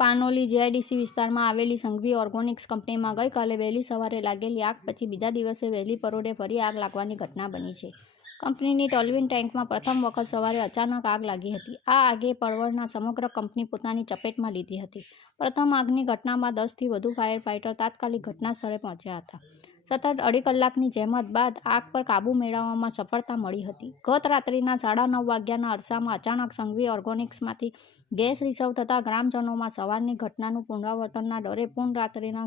Panoli GIDC વિસ્તારમાં આવેલી Sanghvi organics કંપનીમાં ગઈકાલે વહેલી સવારે લાગેલી આગ પછી બીજા દિવસે વહેલી પરોઢે ફરી આગ લાગવાની ઘટના બની છે. કંપનીની ટોલવિન ટેન્કમાં પ્રથમ વખત સવારે અચાનક આગ લાગી હતી. આ આગે પરવળના સમગ્ર કંપની પોતાની ચપેટમાં લીધી હતી. પ્રથમ આગની ઘટનામાં દસથી વધુ ફાયર ફાઇટર તાત્કાલિક ઘટના સ્થળે પહોંચ્યા હતા. સતત અઢી કલાકની જહેમત બાદ આગ પર કાબૂ મેળવવામાં સફળતા મળી હતી. ગત રાત્રિના સાડા નવ વાગ્યાના અરસામાં અચાનક સંઘવી ઓર્ગોનિક્સમાંથી ગેસ રિસર્વ થતાં ગ્રામજનોમાં સવારની ઘટનાનું પુનરાવર્તનના ડરે પૂર્ણ રાત્રિના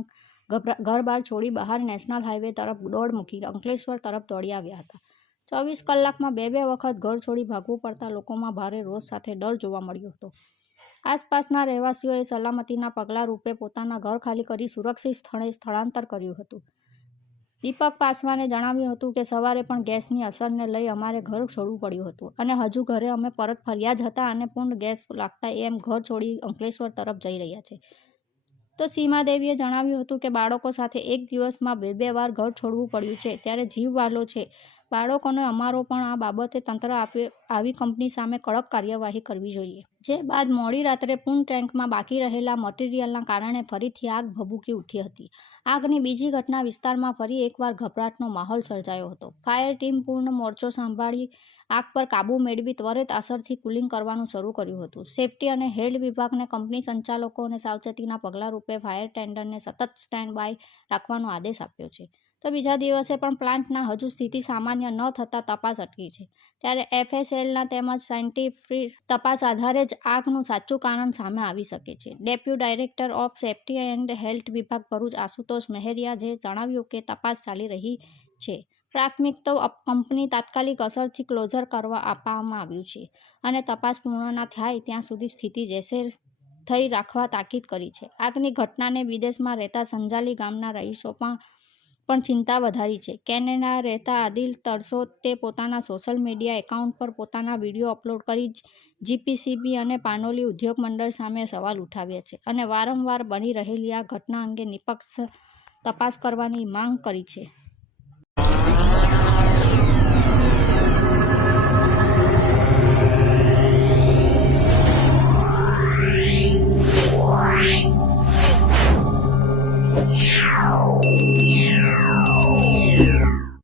ઘર બહાર છોડી બહાર નેશનલ હાઈવે તરફ દોડ મૂકી અંકલેશ્વર તરફ દોડી આવ્યા હતા. ચોવીસ કલાકમાં બે બે વખત ઘર છોડી ભાગવું પડતા લોકોમાં ભારે રોષ સાથે ડર જોવા મળ્યો હતો. આસપાસના રહેવાસીઓએ સલામતીના પગલાં રૂપે પોતાના ઘર ખાલી કરી સુરક્ષિત સ્થળે સ્થળાંતર કર્યું હતું. દીપક પાસવાને જણાવ્યું હતું કે સવારે પણ ગેસની અસરને લઈ અમારે ઘર છોડવું પડ્યું હતું અને હજુ ઘરે અમે પરત ફર્યા જ હતા અને પૂર્ણ ગેસ લાગતા એમ ઘર છોડી અંકલેશ્વર તરફ જઈ રહ્યા છે. તો સીમાદેવીએ જણાવ્યું હતું કે બાળકો સાથે એક દિવસમાં બે બે વાર ઘર છોડવું પડ્યું છે. ત્યારે જીવ વાલો છે બાળકોને અમારો પણ આ બાબતે તંત્ર આપે, આવી કંપની સામે કડક કાર્યવાહી કરવી જોઈએ. જે બાદ મોડી રાત્રે પૂર્ણ ટેન્કમાં બાકી રહેલા મટીરિયલના કારણે ફરીથી આગ ભભૂકી ઉઠી હતી. આગની બીજી ઘટના વિસ્તારમાં ફરી એકવાર ગભરાટનો માહોલ સર્જાયો હતો. ફાયર ટીમ પૂર્ણ મોરચો સંભાળી આગ પર કાબૂ મેળવી ત્વરિત અસરથી કુલિંગ કરવાનું શરૂ કર્યું હતું. સેફટી અને હેલ્થ વિભાગને કંપની સંચાલકોને સાવચેતીના પગલાં રૂપે ફાયર ટેન્ડરને સતત સ્ટેન્ડ બાય રાખવાનો આદેશ આપ્યો છે. તો બીજા દિવસે પણ પ્લાન્ટના હજુ સ્થિતિ સામાન્ય ન થતાં તપાસ અટકી છે. ત્યારે એફએસએલના તેમજ સાયન્ટિફિક તપાસ આધારે જ આગનું સાચું કારણ સામે આવી શકે છે. Deputy director of safety and health વિભાગ ભરૂચ આશુતોષ મહેરિયાજે જણાવ્યું કે તપાસ ચાલી રહી છે. પ્રાથમિક તો કંપની તાત્કાલિક અસરથી ક્લોઝર કરવા આપવામાં આવ્યું છે અને તપાસ પૂર્ણ ના થાય ત્યાં સુધી સ્થિતિ જેસે થઈ રાખવા તાકીદ કરી છે. આગની ઘટનાને વિદેશમાં રહેતા સંજાલી ગામના રહીશો પણ પણ ચિંતા વધારી છે. કેનેડા રહેતા આદિલ તરસો તે પોતાના સોશિયલ મીડિયા એકાઉન્ટ પર પોતાના વીડિયો અપલોડ કરી જીપીસીબી અને પાનોલી ઉદ્યોગ મંડળ સામે સવાલ ઉઠાવ્યા છે અને વારંવાર બની રહેલી આ ઘટના અંગે નિપક્ષ તપાસ કરવાની માંગ કરી છે.